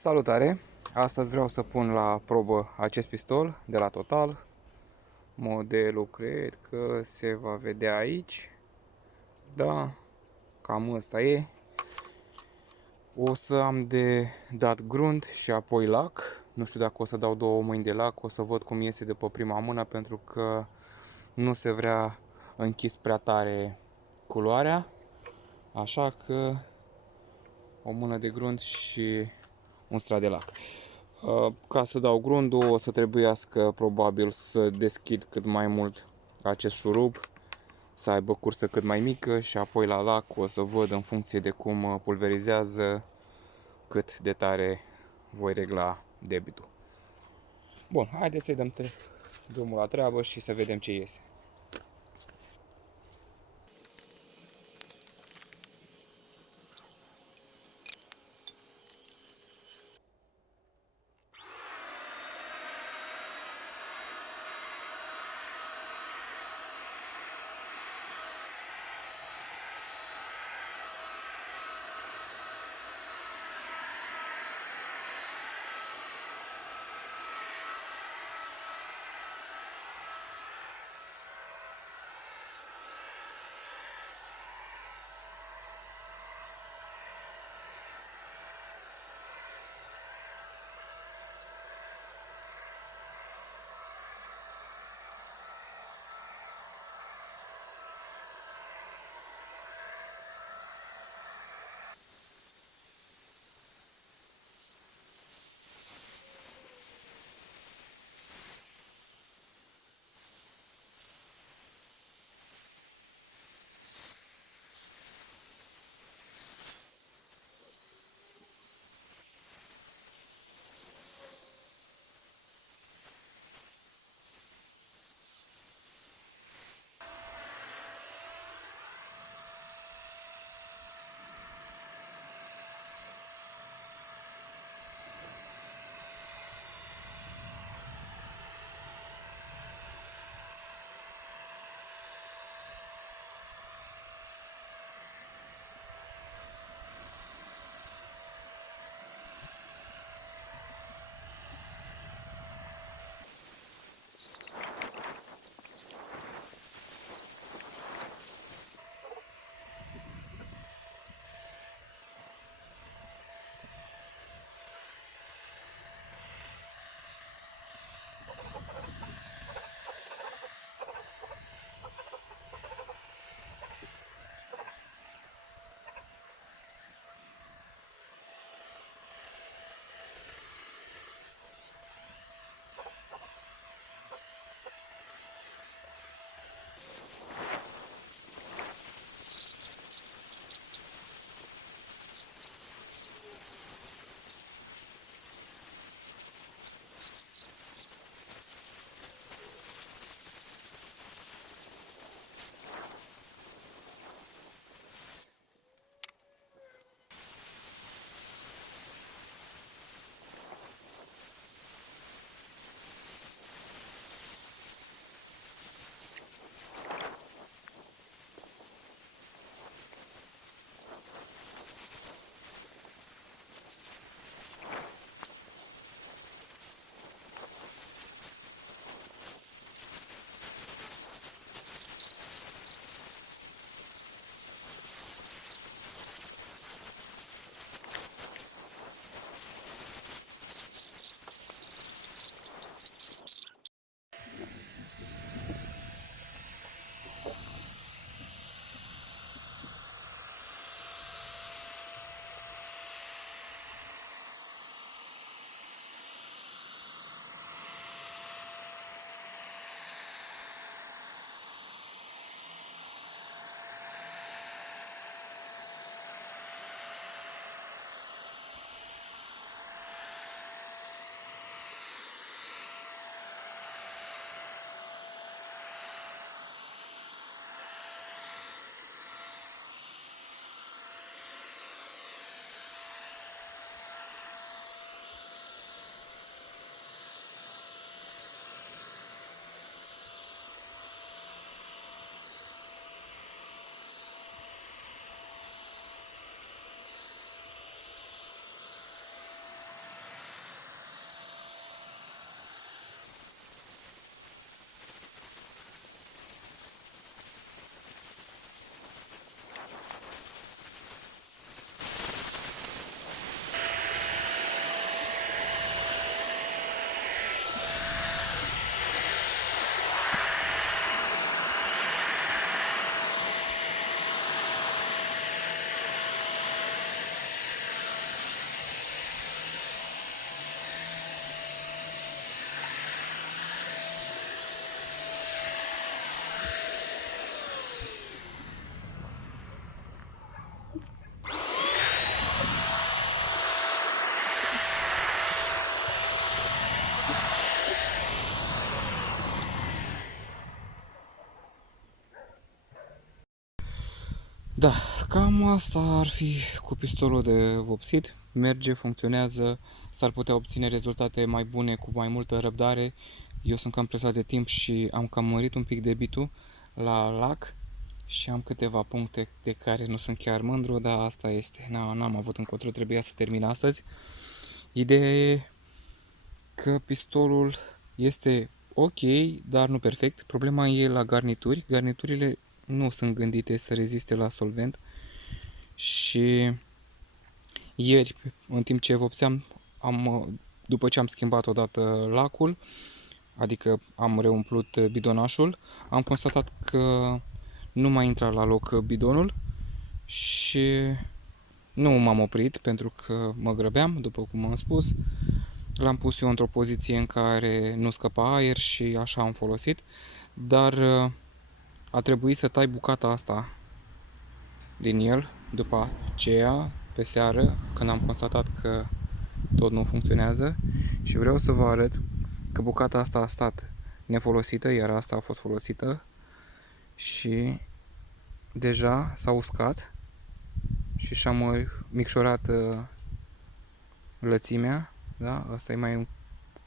Salutare! Astăzi vreau să pun la probă acest pistol de la Total. Modelul cred că se va vedea aici. Da, cam ăsta e. O să am de dat grunt și apoi lac. Nu știu dacă o să dau 2 mâini de lac, o să văd cum iese de pe prima mână, pentru că nu se vrea închis prea tare culoarea. Așa că o mână de grunt și un strat de lac. Ca să dau grundul, o să trebuiască probabil să deschid cât mai mult acest șurub, să aibă cursă cât mai mică, și apoi la lac o să văd în funcție de cum pulverizează cât de tare voi regla debitul. Bun, haideți să-i dăm drumul la treabă și să vedem ce iese. Da, cam asta ar fi cu pistolul de vopsit. Merge, funcționează, s-ar putea obține rezultate mai bune cu mai multă răbdare. Eu sunt cam presat de timp și am cam mărit un pic debitul la lac și am câteva puncte de care nu sunt chiar mândru, dar asta este. N-am avut încotro, trebuia să termin astăzi. Ideea e că pistolul este ok, dar nu perfect. Problema e la garnituri. Garniturile nu sunt gândite să reziste la solvent și ieri, în timp ce vopseam, după ce am schimbat odată lacul, adică am reumplut bidonașul, am constatat că nu mai intra la loc bidonul și nu m-am oprit pentru că mă grăbeam, după cum am spus. L-am pus eu într-o poziție în care nu scăpa aer și așa am folosit, dar a trebuit să tai bucata asta din el după aceea, pe seară, când am constatat că tot nu funcționează și vreau să vă arăt că bucata asta a stat nefolosită, iar asta a fost folosită și deja s-a uscat și și-am micșorat lățimea, da? Asta e mai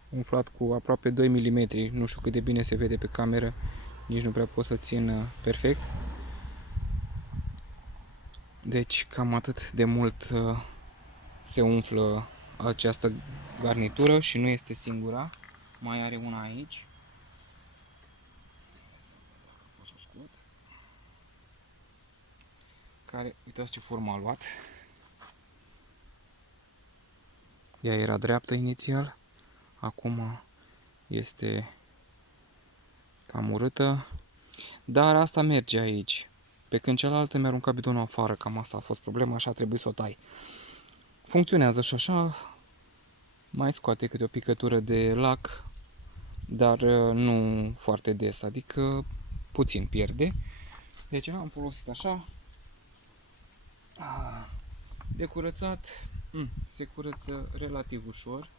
umflat cu aproape 2 mm, nu știu cât de bine se vede pe cameră, nici nu prea pot să țin perfect. Deci cam atât de mult se umflă această garnitură și nu este singura, mai are una aici. Care, uitați ce formă a luat. Ea era dreaptă inițial, acum este cam urâtă, dar asta merge aici. Pe când cealaltă mi-a aruncat bidonul afară, cam asta a fost problema și a trebuit să o tai. Funcționează și așa, mai scoate câte o picătură de lac, dar nu foarte des, adică puțin pierde. Deci am folosit așa. De curățat, se curăță relativ ușor.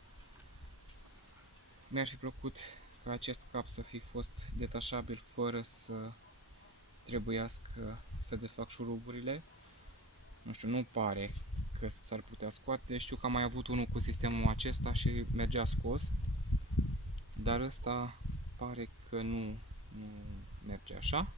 Mi-ar fi plăcut ca acest cap să fi fost detașabil fără să trebuiască să desfac șuruburile. Nu știu, nu pare că s-ar putea scoate. Știu că am mai avut unul cu sistemul acesta și mergea scos, dar ăsta pare că nu merge așa.